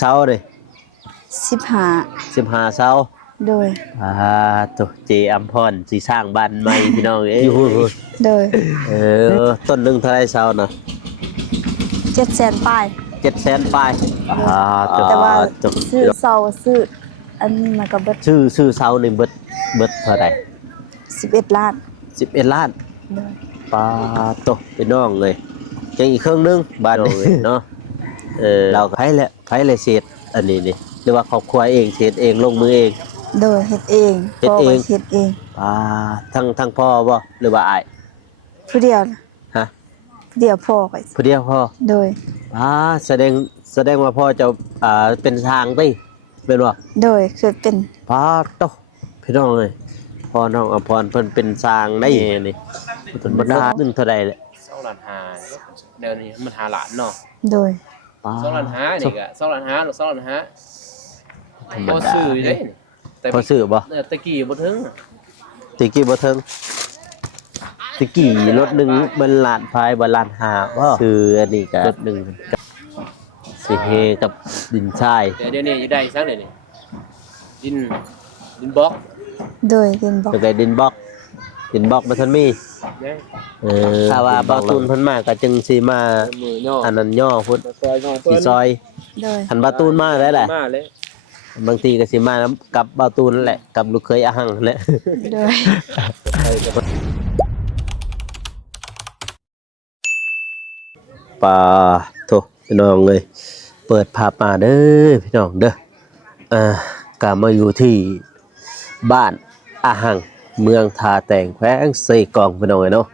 เช้าเลย15เช้าโดยตัวเจอัมพรสิสร้างบ้านใหม่พี่น้องเอ้ยอยู่โดยต้นหนึงเท่าไรเช้าน่ะ700,000ปลาย700,000ปลายแต่ว่าซื้อเสาซื้ออันนี้มันก็เบิดชื่อเช้านี่เบิดเท่าไหร่11 ล้าน11 ล้านโดยปลาตกพี่น้องเลยยังอีกครึ่งนึงบ้านเลยเนาะเราไผแหละเศษอันนี้นี่หรือว่าครอบครัวเองเศษเองลงมือเองโดยเฮ็ดเองพ่อก็เฮ็ดเองทั้งพ่อบ่หรือว่าอ้ายผู้เดียวฮะผู้เดียวพ่อก็ผู้เดียวพ่อโดยแสดงว่าพ่อจะเป็นทางติเป็นบ่โดยคือเป็นตกพี่น้องเอ้ยพ่อน้องอภรเพิ่นเป็นทางได้นี่ธรรมดานึงเท่าใดแหละ2 ล้าน5เดี๋ยวนี้มัน5ล้านเนาะโดย2 ล้าน5นี่ก็2 ล้าน5หรือ2 ล้าน5บ่ซื้อเด้พอซื้อบ่ตะกี้บ่ถึงตะกี้บ่ถึงตะกี้รถหนึงมันล้านพายบ่ล้าน5บ่ซื้ออันนี้ก็รถหนึงสิเฮกับดินทรายแต่เดี๋ยวนี้อยู่ได้ซักเดี๋ยวนี้ดินบล็อกโดยดินบล็อกก็ได้ดินบล็อกบ่ทันมีถ้าว่าบ่ตูนเพิ่นมาก็จึงสิมาอันนั้นย่อพุ่นสิซอยโดยหันบ่ตูนมาได้แหละบางทีก็สิมานํกับบ่ตูนนั่นแหละกับลูกเคยอาหังนั่นแหละโดยปลาโถพี่น้องเอ้ยเปิดภาพมาเด้อพี่น้องเด้อก็มาอยู่ที่บ้านอาหังเมืองทาแตงแขวงไสกองพี่น้องเอ้ยเนาะ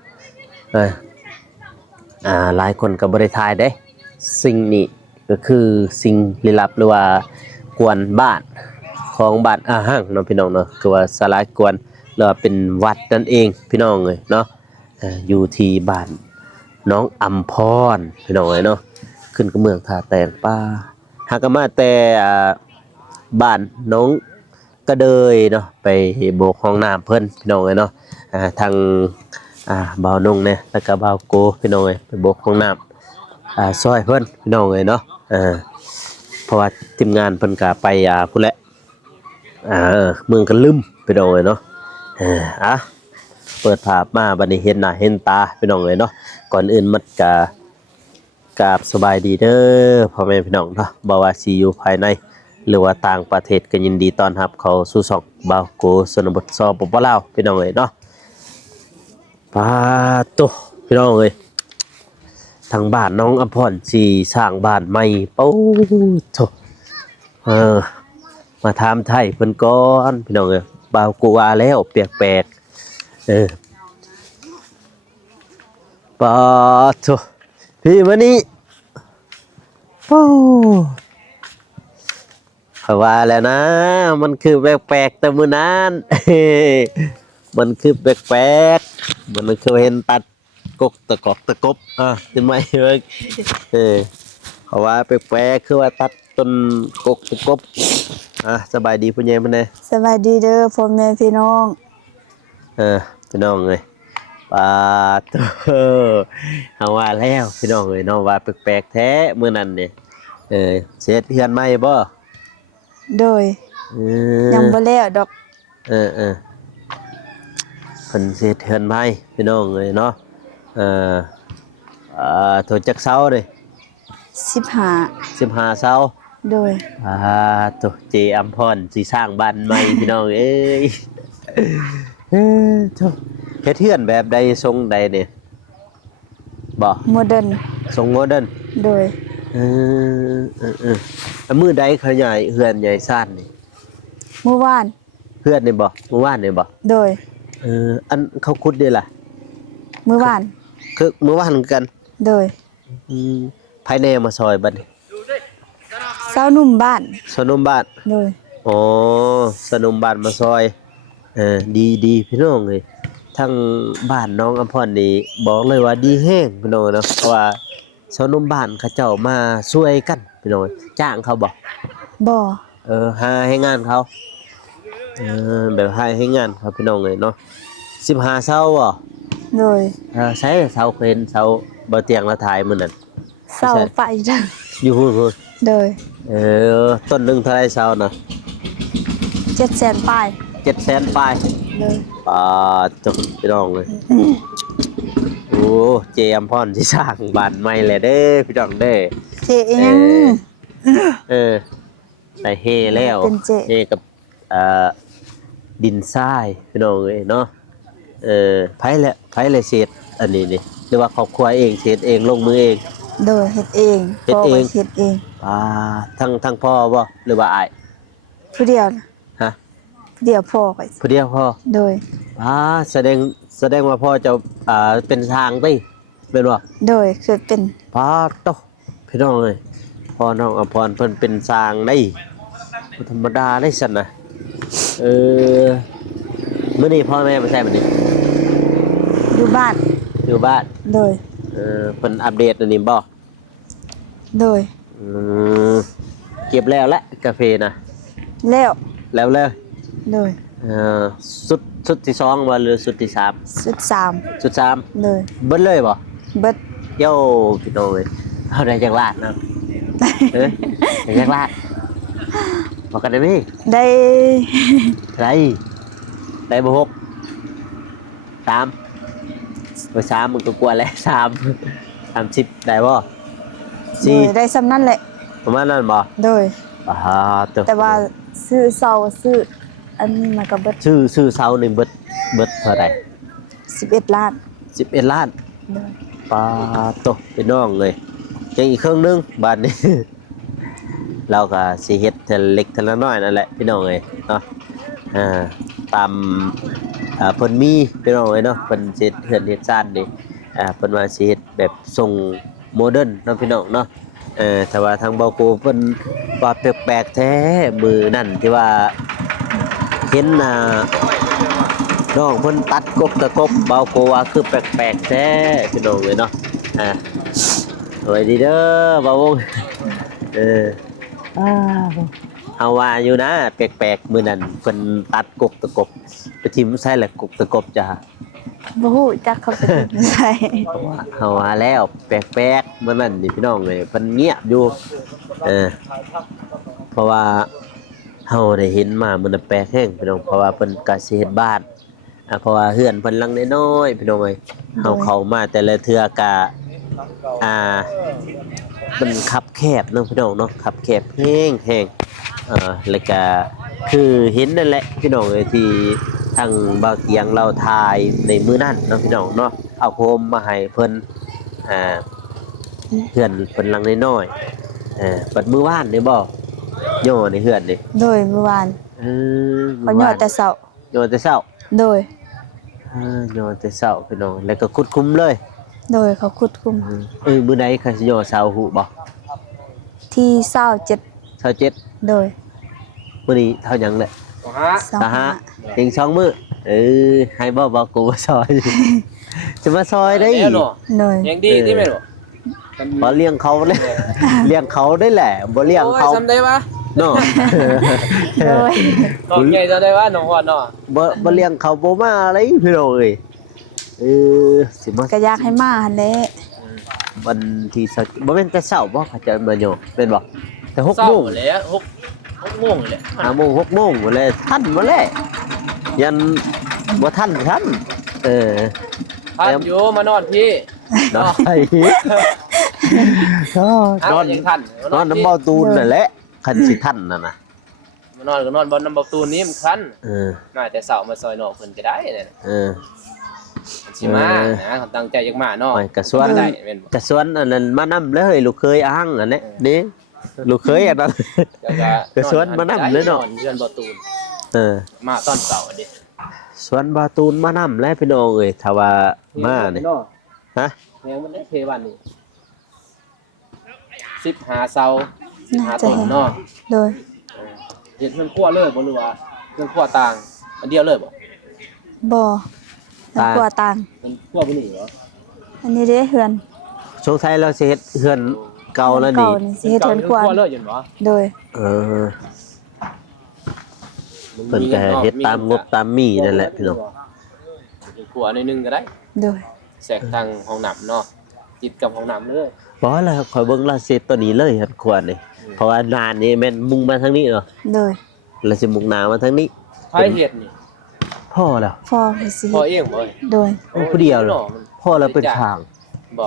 หลายคนก็บ่ได้ทายเด้สิ่งนี้ก็คือสิ่งลี้ลับหรือว่ากวนบ้านของบ้านอาหังเนาะพี่น้องเนาะคือว่าศาลากวนหรือว่าเป็นวัดนั่นเองพี่น้องเอ้ยเนาะอยู่ที่บ้านน้องอัมพรพี่น้องเอ้ยเนาะขึ้นกับเมืองทาแตงป้าหากมาแต่บ้านน้องกระเดยเนาะไปโบกห้องน้ำเพิ่นพี่น้องเอ้ยเนาะทางบ่าวนงเนี่ยแล้วก็บ่าวโกพี่น้องเอ้ยไปโบกห้องน้ำซอยเพิ่นพี่น้องเอ้ยเนาะเพราะว่าทีมงานเพิ่นก็ไปพุ่นแหละเมืองกันลืมพี่น้องเอ้ยเนาะเปิดภาพมาบัดนี้เห็นหน้าเห็นตาพี่น้องเอ้ยเนาะก่อนอื่นมันก็กราบสบายดีเด้อพ่อแม่พี่น้องเนาะบ่ว่าสิอยู่ภายในหรือว่าต่างประเทศก็ยินดีต้อนรับเข้าสู่ช่องบ่าวโกชนบทปปลาวพี่น้องเอ้ยเนาะปาโตพี่น้องเอ้ยทางบ้านน้องอภรสิสร้างบ้านใหม่ปูโตมาถามไทยเพิ่นก่อนพี่น้องเอ้ยบ่าวโกว่าแล้วแปลกปาโตพี่มานี่เขาว่าแล้วนะมันคือแปลกๆแต่มื้อนั้นมันคือแปลกๆมันคือเห็นตัดกกตะกอกตะกบขึ้นมาเบิ่งเขาว่าแปลกๆคือว่าตัดต้นกกตะกบสบายดีผู้ใหญ่มื้อนี้สบายดีเด้อพ่อแม่พี่น้องพี่น้องเอ้ยปาโตเอาว่าแล้วพี่น้องเอ้ยเนาะว่าแปลกๆแท้มื้อนั้นนี่เสร็จเฮือนใหม่บ่โดยยังบ่แล้วดอกเพิ่นเสร็จเฮือนใหม่พี่น้องเอ้ยเนาะโทรจักเช้าเด้15เช้าโดยตัวเจอัมพรสิสร้างบ้านใหม่พี่น้องเอ้ยโธ่เฮ็ดเฮือนแบบใดทรงใดเนี่ยบ่โมเดิร์นทรงโมเดิร์นโดยมื้อใดเขาใหญ่เฮือนใหญ่ซ่านนี่เมื่อวานเฮือนนี่บ่เมื่อวานนี่บ่โดยอันเขาขุดได้ล่ะเมื่อวานคือเมื่อวานกันโดยภายในมาซอยบัดนี้สาวหนุ่มบ้านสาวหนุ่มบ้านโดยสาวหนุ่มบ้านมาซอยดีพี่น้องเอ้ยทั้งบ้านน้องอภรนี่บอกเลยว่าดีแฮงพี่น้องเนาะเพราะว่าชาวนุ่มบ้านเขาเจ้ามาช่วยกันพี่น้องจ้างเขาบ่หาให้งานเขาแบบให้งานเขาพี่น้องเอ้ยเนาะ15เช้าบ่โดยใช้เช้าเห็นเช้าบ่เตียงละถ่ายมื้อนั้นเช้าไฟจังอยู่พู้น โดย ต้นหนึงเท่าไหร่เซาน่ะ 700,000ปลาย 700,000ปลาย โดย จบพี่น้องเลยโอ้เจอัมพรที่สร้างบ้านใหม่เลยเด้อพี่น้องเด้อ เจยัง ได้เฮแล้ว เป็นเจ เฮกับดินทรายพี่น้องเอ้ยเนาะไผละเศษอันนี้นี่หรือว่าครอบครัวเองเศษเองลงมือเอง โดยเฮ็ดเอง เฮ็ดเอง พ่ก็เฮ็ดเอง ทั้งพ่อบ่หรือว่าอ้าย ผู้เดียวนะ ฮะ ผู้เดียวพ่อก็ ผู้เดียวพ่อ โดย แสดงว่าพ่อจะเป็นทางติเป็นบ่ โดยคือเป็น โตพี่น้องเอ้ยพ่อน้องอภรเพิ่นเป็นทางได้บ่ธรรมดาได้ซั่นน่ะมื้อนี้พ่อแม่ไปใช่บัดนี้ อยู่บ้าน อยู่บ้าน โดย เพิ่นอัปเดตอันนี้บ่ โดย อืมเก็บแล้วแหละกาแฟนะ แล้ว แล้วเลย โดย สุดที่สองบ่หรือสุดที่สาม สุด3สุดสาม โดย เบิดเลยบ่ เบิด โย่พี่น้องเอ้ยเอาได้จักลาดเนาะได้จักลาดบอกกันได้มั้ย ได้ ได้บ่6 3บ่3มึงก็กลัวแล้ว30ได้บ่ โดยได้สำนั้นแหละ ประมาณนั้นบ่ โดย ตึก แต่ว่าซื้อเสาซื้ออันนี้มันก็เบิด ชื่อเซานี่เบิดเท่าใด 11 ล้าน 11 ล้าน โดย ปลาโตพี่น้องเลยยังอีกเครื่องนึงบาทนี้ เราก็สิเฮ็ดเทเล็กเทละน้อยนั่นแหละพี่น้องเอ้ยเนาะตามเพิ่นมีพี่น้องเอ้ยเนาะเพิ่นสิเฮ็ดเฮ็ดซ่านนี่เพิ่นว่าสิเฮ็ดแบบทรงโมเดิร์นเนาะพี่น้องเนาะแต่ว่าทางเบาโกเพิ่นว่าแปลกๆแท้มือนั่นที่ว่าเห็นน้องเพิ่นตัดกบตะกบเบาโกว่าคือแปลกๆแท้พี่น้องเลยเนาะสวัสดีเด้อบ่าววงเอาว่าอยู่นะแปลกๆมื้อนั้นเพิ่นตัดกบตะกบไปทิ่มใส่แหละกบตะกบจ้ะ บ่ฮู้จักเขาเป็นไส เอาว่าแล้วแปลกๆมื้อนั้นนี่พี่น้องเอ้ยเพิ่นเงียบอยู่เพราะว่าเฮาได้เห็นมามื้อนั้นแปลกแฮงพี่น้องเพราะว่าเพิ่นก็สิเฮ็ดบ้านเพราะว่าเฮือนเพิ่นหลังน้อยๆพี่น้องเอ้ยเฮาเข้ามาแต่ละเทื่อก็มันคับแคบเนาะพี่น้องเนาะคับแคบแห้งแล้วก็คือเห็นนั่นแหละพี่น้องเอ้ยที่ทางเบาเตียงเราถ่ายในมื้อนั้นเนาะพี่น้องเนาะเอาโคมมาให้เพิ่นเฮือนเพิ่นหลังน้อยๆบัดมื้อวานนี่บ่ย่อในเฮือนนี่ โดยเมื่อวาน มื้ เขายอดแต่เช้า ย่อแต่เช้า โดย ย่อแต่เช้าพี่น้องแล้วก็คุดคุมเลย โดยเขาขุดคุม มื้อใดเขาสิย่อเช้าฮู้บ่ ที่27 27โดย มื้อนี้เท่าหยังแหละ 25 ยัง2มื้อให้บ่กูมาซอย จะมาซอยได้ แล้วเนาะ โดย ยังดีที่แม่นบ่ บ่เลี้ยงเขาเลย เลี้ยงเขาได้แหละบ่เลี้ยงเขา โอ้ยจำได้ปะ เนาะ โดย น้องใหญ่จำได้ปะน้องฮอดเนาะ บ่เลี้ยงเขาบ่มาอะไรพี่น้องเอ้ยสิมา ก็อยากให้มาหั่นแหละ วันที่บ่แม่นแต่เช้าบ่เขาจะมาโยเป็นบ่แต่ เศร้า 6:00น แล้ว6โมงเลย 5:00น6:00นเลยทันบ่แลยันบ่ทันทันอยู่มานอนพี่ นอนน น อ อน นยังทัน นอนน้ำเบาตูนนั่นแหละคันสิทันน่ะนะ มานอนก็นอนบนน้ำประตูนี้มันคันมาแต่เสามาซอยนอกเพิ่นก็ได้เนี่ยสิมานะเขาตั้งใจอยากมาเนาะ กระสวน ได้แม่นบ่ กระสวนอันนั้นมานำเลยลูกเคยอ้างอันนี้นี่ลูกเคยอันนั้น กระสวนมานำเลยเนาะ เรือนประตู มาตอนเสาร์ดิ สวนบาตูนมานำแล้วพี่น้องเอ้ยถ้าว่ามานี่ฮะ แม่งมันได้เพวันนี่15เสา15ต้นเนาะ โดย เฮ็ดเพิ่นครัวเลยบ่หรือว่าเพิ่นครัวต่างอันเดียวเลยบ่ บ่แล้วกลัวตัง เพิ่นครัวบ่นี่เหรอ อันนี้เด้เฮือน สงสัยเราสิเฮ็ดเฮือนเก่าแล้วนี่ เก่านี่สิเฮ็ดเฮือนกลัว ครัวเลยเห็นบ่ โดย เพิ่นก็เฮ็ดตามงบตามมีนั่นแหละพี่น้อง ครัวในนึงก็ได้ โดย แทรกทางห้องน้ำเนาะติดกับห้องน้ำเลย บ่แล้วข่อยเบิ่งเราเสร็จตัวนี้เลยเฮ็ดครัวนี่ เพราะว่านานนี้แม่นมุ่งมาทางนี้เนาะ โดย แล้วสิมุ่งหน้ามาทางนี้ ไผเฮ็ดนี่ พ่อแล้ว พ่อให้สิ พ่อเองบ่เอ้ย โดย ผู้เดียวเลย นาะมัน พ่อแล้วเป็นทาง บ่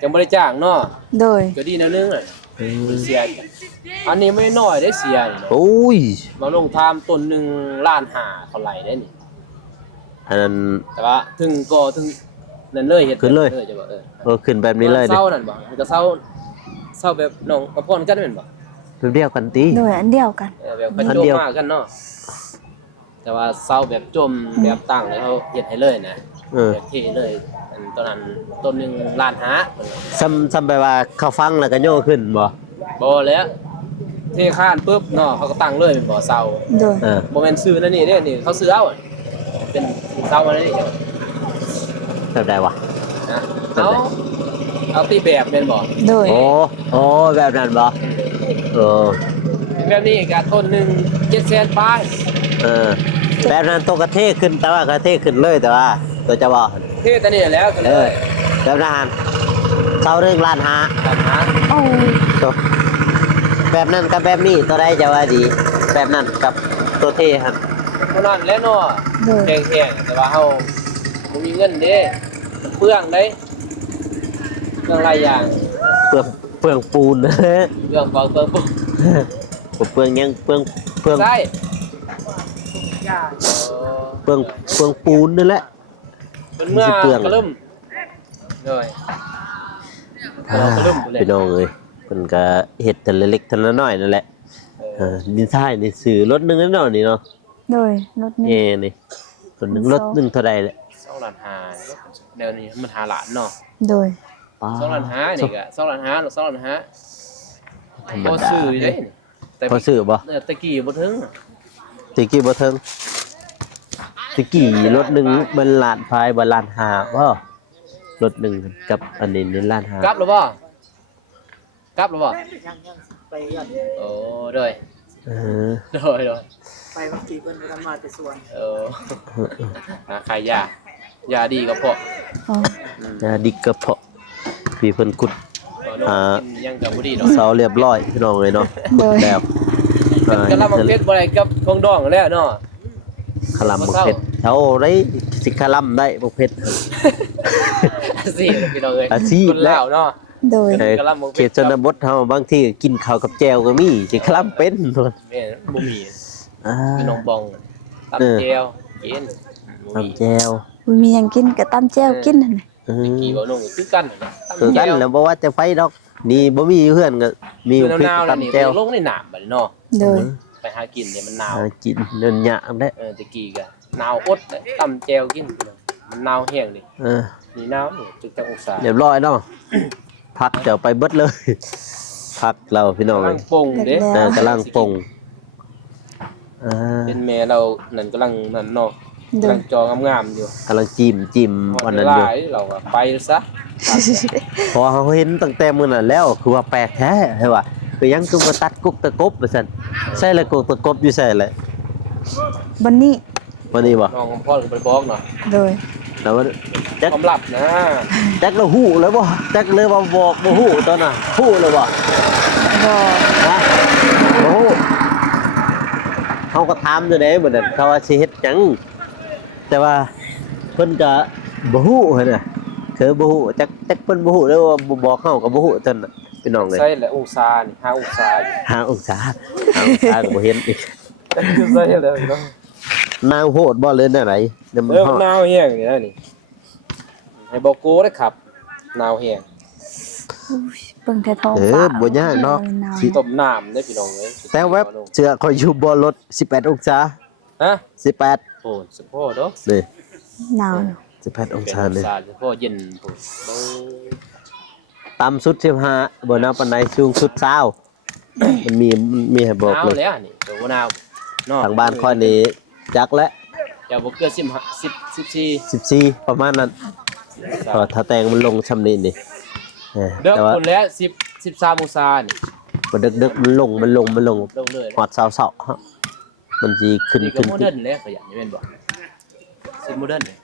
จังบ่ได้จ้างเนาะ โดย ก็ดีแนวนึงอ่ะเสียอันนี้ไม่น้อยได้เสียนี่เนาะ โอ้ย มาลงทามต้นหนึงล้านห้าเท่าไหร่ได้นี่ อันนั้น แต่ว่าถึงก็ถึงนั่นเลยเฮ็ด ขึ้นเลย จะบอกขึ้นแบบนี้เลยดิ เศร้านั่นบ่มันก็เศร้าแบบน้องมาพรกันแม่นบ่ แบบเดียวกันติ โดยอันเดียวกัน แบบกัน อัน โจม เดียว มากกันเนาะแต่ว่าเศร้าแบบจมแบบตั้งแล้วเขาเฮ็ดให้เลยนะ เออ แบบเทเลยอันตอนนั้นต้นหนึงล้านห้า ซ้ำไปว่าเขาฟังแล้วก็โย่ขึ้นบ่ บ่แล้วเทข้านปุ๊บเนาะเขาก็ตั้งเลยเป็นบ่อเศร้า โดย เออ บ่แม่นซื้อนั่นนี่เด้นี่เขาซื้อเอาอะเป็นเศร้าอันนี้ แบบใดวะ นะเอาตีแบบแม่นบ่ โดย โอ้แบบนั้นบ่เออ แบบนี้ก็ต้นหนึง700,000ปลาย เออแบบนั้นตัวกระเทขึ้นแต่ว่ากระเทขึ้นเลยแต่ว่า ตัวจะบ่ เทแต่นี่แล้วก็ เอ เล อย แบบนั้นเท่าเรื่องล้านหา ล้านห้า โอ้ย ตัวแบบนั้นกับแบบนี้ตัวใดจะว่าดี แบบนั้นกับตัวเทครับ เท่านั้นแหล้วเนาะ โดย แพงๆแต่ว่าเฮาบ่มีเงินเด้มันเปลืองเด้เรื่องหลายอย่าง เปลืองปูน เรื่องของเปลืองปุ๊บ เปลืองยังเปลือง ใช่ เปลืองปูนนั่นแหละ เป็นเมื่อ สิเปลือง กระลุ่มเลยกระลุ่มเลย พี่น้องเอ้ยเพิ่นก็เฮ็ดแต่ละเล็กแต่ละน้อยนั่นแหละดินทรายนี่ซื้อรถหนึงนั่นเนาะนี่เนาะ โดยรถนี้ นี่รถหนึงรถหนึงเท่าใดแหละ 2ล้านห้าเดี๋ยวนี้มัน5ล้านเนาะ โดย 2ล้านห้านี่ก็2ล้านห้าหรือ2ล้านห้า ธรรม บ่ ดา ซื้ออยู่เด้แต่ พอซื้อบ่ ตะกี้บ่ถึง ตะกี้บ่เทิงตะกี้รถหนึงมันล้านพายบ่ล้านห้าบ่รถหนึงกับอันนี้นี่ล้านห้าก ลับหรือบ่กลับหรือบ่ไปโอ้ด้วย เออ ด้วย ไปบางทีเพิ่นก็มาแต่ส่วน ขายยาดีก็พอ อ๋อ นะดิกกระเพาะพี่เพิ่นกุด กินยังกับบ่ดีเนาะ เสาเรียบร้อยพี่น้องเอ้ยเนาะ โดย แบบ ก็รับมาเพชรบ่ได้กับของดองแล้วเนาะ คลำบ่เผ็ดเท่าไรสิคลำได้บ่เผ็ด สิพี่น้องเอ้ย อาชีพ คนลาวเนาะ โดย กะลำบ่เผ็ด เขตชนบทเฮาบางทีก็กินข้าวกับแจ่วก็มีสิคลำเป็นโน่น แม่นบ่มี อ่า พี่น้องบองตำแจวกินบ่มี ตำแจ่ว บ่มีหยังกินก็ตำแจ่วกินนั่นน่ะ กี่บ่น้องคือกันน่ะ คือกันแล้วบ่ว่าจะไฟดอกนี่บ่มีเพื่อนก็มี คือ พริก หนาวๆแล้วนี่ ตำแจ่ว ลงในน้ำบัดนี้เนาะ โดย ไปหากินเนี่ยมันหนาว หากินเนินหยะได้ ตะกี้ก็หนาวอดเลยตำแจวกินพี่น้องมันหนาวแห้งนี่ เออ นี่หนาวนี่จุดจักองศา เรียบร้อยเนาะพักเดี๋ยวไปเบิดเลย พักเราพี่น้อง กำ เล ลั ย งปรุงเด้ กำลังปรุงอ่า เป็นแม่เรานั่นกำลังนั่นเนาะ โด กำลั ย งจองามๆอยู่ กำลังจิ้มวันนั้นอยู่ หลายเราก็ไปซะ พอเขาเห็นตั้งแต่มื้อนั้นแล้วคือว่าแปลกแท้ใช่ป่ะคือยังคือมาตัดกุกตะกบว่าซั่นใช่เลยกุกตะกบอยู่ใส่เลย บันนี้ วันนี้บ่ น้องของพ่อก็ไปบอกเนาะ โดย แล้วว่าจัก ความลับนะ จักเราฮู้เลยบ่จักเลยว่าบอกบ่ฮู้ตอนน่ะฮู้เลยบ่ บ่ ฮะบ่ฮู้เขาก็ถามอยู่เด้มื้อนั้นเขาว่าสิเฮ็ดหยังแต่ว่าเพิ่นก็บ่ฮู้หั่นน่ะคือบ่ฮู้จักเพิ่นบ่ฮู้เลยว่าบ่บอกเฮาก็บ่ฮู้ตอนน่ะพี่น้องเลย ใส่และองศานี่5องศาอยู่ 5องศาก็บ่เห็นอีก ใส่เลยเนาะ นาวโหดบ่เลยแนวไหนเดี๋ยวมัน มันหนาวแห้งนี่นะนี่ให้บอกโก้ได้ครับหนาวแห้ง อุ้ยเบิ่งแต่ท้องฟ้า บ่ยากเนาะ สิ ต้มน้ำได้พี่น้องเอ้ย แต่แวบเชื่อคอยอยู่บ่รถ18องศา ฮะ 18 โอ้สะโพกเด้อ นี่ หนาวเนาะ 18องศา เป็น นี่ สะโพกเย็นพุ่นโอ้ ต่ำสุด15บ่นับปานใดสูงสุด20มันมีให้บอก หนาว เลย แล้วนี่ตัวบ่หนาวเนาะ ทางบ้านค่อยนี่จักและ จะบ่เกิน14 14ประมาณนั้นพอถ้าแต่งมันลงชำนี้นี่เด้อ แต่ว่า พุ่นแล้ว13องศานี่ บ่ดึกๆมันลง ลงเลย ฮอด20ๆฮะมันสิขึ้น นี่ก็ ขึ้น โมเดิร์นแล้วก็อย่างนี้แม่นบ่สิโมเดิร์นเลย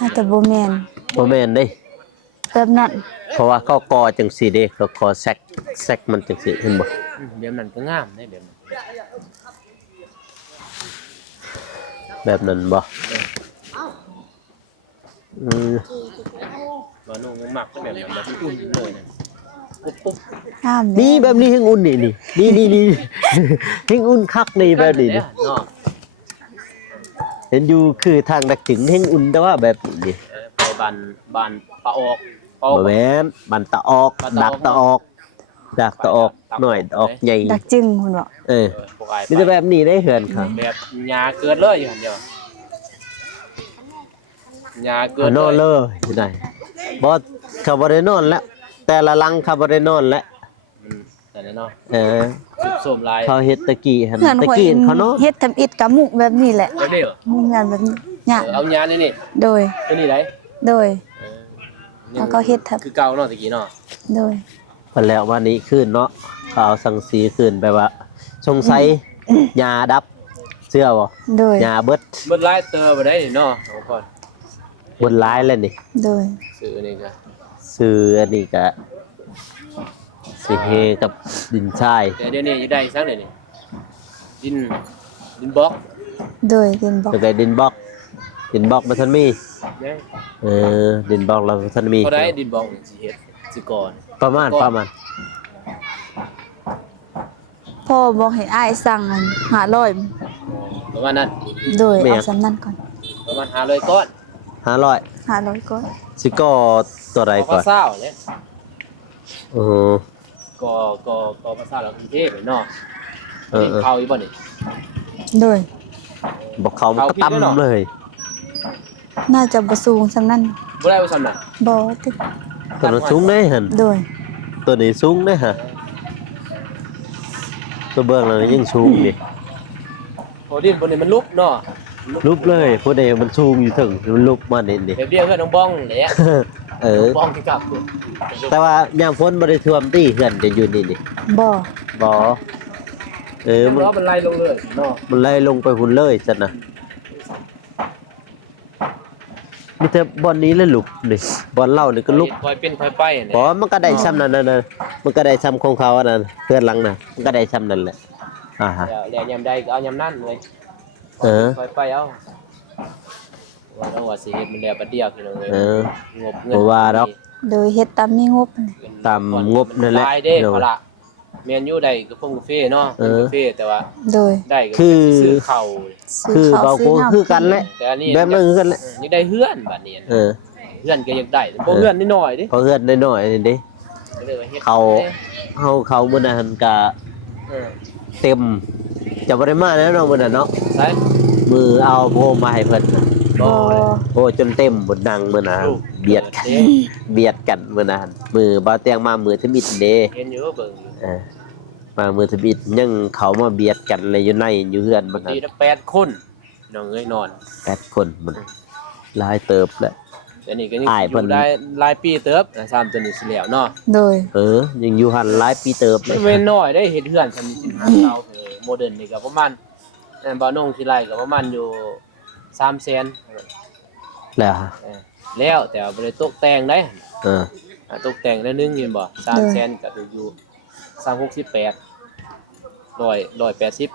อาจจะบ่แม่น บ่แม่นเด้ แบบนั้น เพราะว่าเขากอจังซี่เด้เขากอแซกมันจังซี่เห็นบ่ แบบนั้นก็งามได้แบบนั้น แบบนั้นบ่อืม บ่น้องมักก็แบบนั้นแบบอุ่นเลยนะปุ๊บ ห้าม นี่แบบนี้แห่งอุ่นนี่แห่งอุ่นคักนี่แบบนี้นี่ เนาะ เห็นอยู่คือทางดักถึงแห่งอุ่นแต่ว่าแบบนี้ ไปบานปลาออก บ่แม่นบันตะออกดักตะออกหน่อยออกใหญ่ ดักจึงคุณบอก พวกอ้าย มีแต่แบบนี้ได้เหือนครับ แบบหญ้าเกิดเลยอยู่หั่นเดียวหญ้าเกิด นอนเลยอยู่ไหนบ่เขาบ่ได้นอนแล้วแต่ละหลังเขาบ่ได้นอนแล้ว นั่นน่ะเนาะ สุด ส้มลาย เขาเฮ็ดตะกี้หั่น เพื่อน ตะ ข่อย กี้เขาเนาะ เฮ็ดทำอิฐกะมุแบบนี้แหละ แล้วเด้อ มุงงานแบบนี้ยาก เอาหญ้านี่ โดย ตัวนี้ได้ โดย แล้วก็เฮ็ดทับ คือเก่าเนาะตะกี้เนาะ โดย เพิ่นแล้ววันนี้ขึ้นเนาะเขาเอาสังสีขึ้นแบบว่าสงสัยยาดับเชื่อบ่ โดย ยาเบิด เบิดลายเตอบ่ได้นี่เนาะน้องพ่อน บนร้ายแล้วนี่ โดย ซื้อนี่ก็ ซื้ออันนี้ก็สิเฮกับดินทราย แต่เดี๋ยวนี้อยู่ได้ซักเดี๋ยวนี้ดินบล็อก โดยเรียนบอก แล้วก็ดินบล็อกบ่ทันมี นะ ดินบล็อกเราบ่ทันมี เขาได้ดินบล็อกสิเฮ็ดสิก่อน ประมาณ พ่อบอกให้อ้ายสั่งอัน500ประมาณนั้น โดยเอาสำนั้นก่อน ประมาณ500ก้อน 500 500ก่อน สิก่อตัวใด ก็ ก่อน เศร้าเนี่ย เออ ก็ภาษาเรากรุงเทพเนาะ เออ เขาอยู่บ่นี่ โดย บอกเขามันก็ต่ำเลย น่าจะบ่สูงสำนั้น บ่ได้ว่าซั่นน่ะ บ่ติ ตัวนั้นสูงได้หั่น โดย ตัวนี้สูงได้ฮะตัวเบื้องเรายังสูงดิ โอ้ดินบนนี้มันลุกเนาะ ลุกเลยพวกเดียวมันสูงอยู่ถึงมันลุกมาเด่นดิ แบบเดียวกับน้องบ้องแหละ บ้องที่กลับ แต่ว่ายามฝนบ่ได้ท่วมตีเฮือนจะอยู่นี่นี่ บ่ บ่มัน มันไล่ลงเลยเนาะ มันไล่ลงไปพุ่นเลยจัดนะมีแต่บ่อนนี้เลยลุกนี่บ่อนเล่านี่ก็ลุก คอยเป็นคอยไปเนี่ย บ่มันก็ได้ซ้ำนั่นน่ะมันก็ได้ซ้ำของเขาอันนั้นเพื่อนหลังน่ะมันก็ได้ซ้ำนั่นแหละฮะ แล้วยามใดก็เอายามนั้นเลยคอยไปเอาว่าเราว่าสิเฮ็ดมันแล้วบัดเดียวพี่น้องเอ้ยงบเงิน บ่ว่าดอก โดยเฮ็ดตามมีงบ ตามงบนั่นแหละ รายเด้เขาละแม่นอยู่ได้ก็กาแฟเนาะกาแฟแต่ว่า โดย ได้ก็ซื้อข้าว คือ ข้ว เบาโก ซื้ำ คือกันแหละ แต่อันนี้ แบบนั้นคือกันแหละ นี่ได้เฮือนบัดนี้ เออ เฮือนก็อยากได้บ่เฮือนนิดหน่อยดิ เพราะเฮือนน้อยๆนี่เด้ ก็เลยว่าเฮ็ด เขามื้อนั้นก็ เออ เต็มจะบ่ได้มาแล้วเนาะมื้อนั้นเนาะ ใช่ มือเอาโพมมาให้เพิ่นน่ะ บ่ โอ้จนเต็มบนดังมื้อนั้นเบียดกันมื้อนั้นมือบ่าวเตียงมามือทมิดเด้ เห็นอยู่เบิ่งอยู่ เออมามือทมิดยังเขามาเบียดกันเลยอยู่ในอยู่เฮือนมื้อนั้น ดีละ8คนน้องเอ้ยนอน 8คนมันหลายเติบแล้ว แต่นี่ก็ยัง อ้าย อ เพิ่น ยู่ได้หลายปีเติบ3ตัวนี้สิแล้วเนาะ โดย ยังอยู่หันหลายปีเติบเล มั ย นเว้นน้อยได้เฮ็ดเฮือนซั่นสิหาเก่าโมเดิร์นนี่ก็ประมาณบ่าวนงที่ไรก็ประมาณอยู่300,000 แล้วฮะ แล้วแต่ว่าบ่ได้ตกแต่งได้ เออ ตกแต่งได้นึงเห็นบ่300,000ก็ถูกอยู่368 180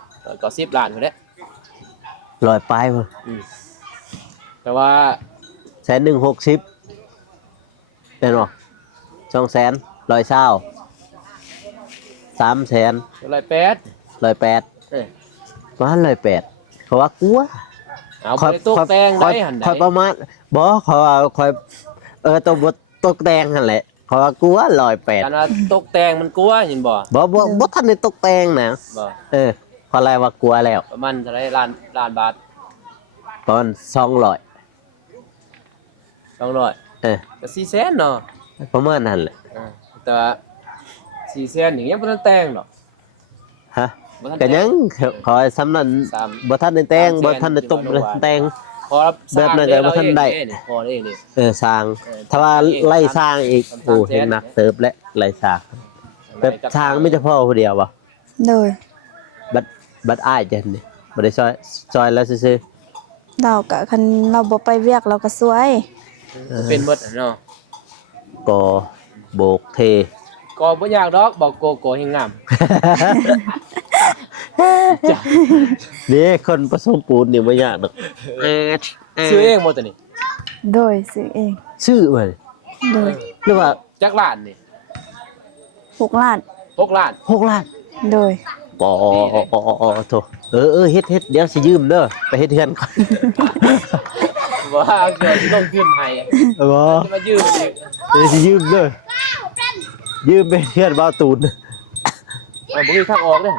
190ล้านพุ่นแหละ ลอยปลายบ่ แต่ว่า 160เป็นบ่200,000 120 300,000 108 108 เอ้ย ประมาณ108เขาว่ากลัว เอาบ่ได้ตกแต่งได้หั่น คอยประมาณบ่เขาว่าคอยตัวบทตกแต่งหั่นแหละเขาว่ากลัว108 การว่าตกแต่งมันกลัวเห็นบ่ บ่ทันได้ตกแต่งนะ บ่ ขออะไรว่ากลัวแล้ว ประมาณเท่าไหร่ล้านบาท ประมาณ200 200ก็400,000เนาะ ประมาณนั้นแหละ แต่ว่า400,000นี่ยังบ่ทันแต่งดอก ฮะ บ่ทัน ก็ แต่ ยังขอให้ซ้ำนั้น สาม บ่ทันได้แต่ง 300,000 บ่ทันได้ตกแต่ง พอรับ แบบนั้นก็บ่ทันได้ พอได้เองนี่ สร้างถ้าว่าไล่สร้างอีกโอ้เห็นหนักเติบและไล่สร้างแบบสร้างไม่เฉพาะผู้เดียวบ่ โดย บัดอ้ายจังนี่บ่ได้ซอยแล้วซื่อ เราก็คันเราบ่ไปเวียกเราก็สวย เป็นเบิดเนาะ กอโบกเท ก็บ่ยากดอกบอกโกโก้เฮงงาม นี่คนผสมปูนนี่บ่ยากดอก ซื้อเองบ่ตัวนี้ โดยซื้อเอง ชื่อมัน โดย หรือว่า จักล้านนี่ 6 ล้าน 6 ล้าน 6 ล้าน โดย ปอโถเฮ็ดเดี๋ยวสิยืมเด้อไปเฮ็ดเทือนก่อน ว่าเกิดสิต้องขึ้นให้ บ่ จะมายืมอีก เดี๋ยวสิยืมเด้อยืมไปเทือนบ่าวตูน บ่มีทางออกเด้อ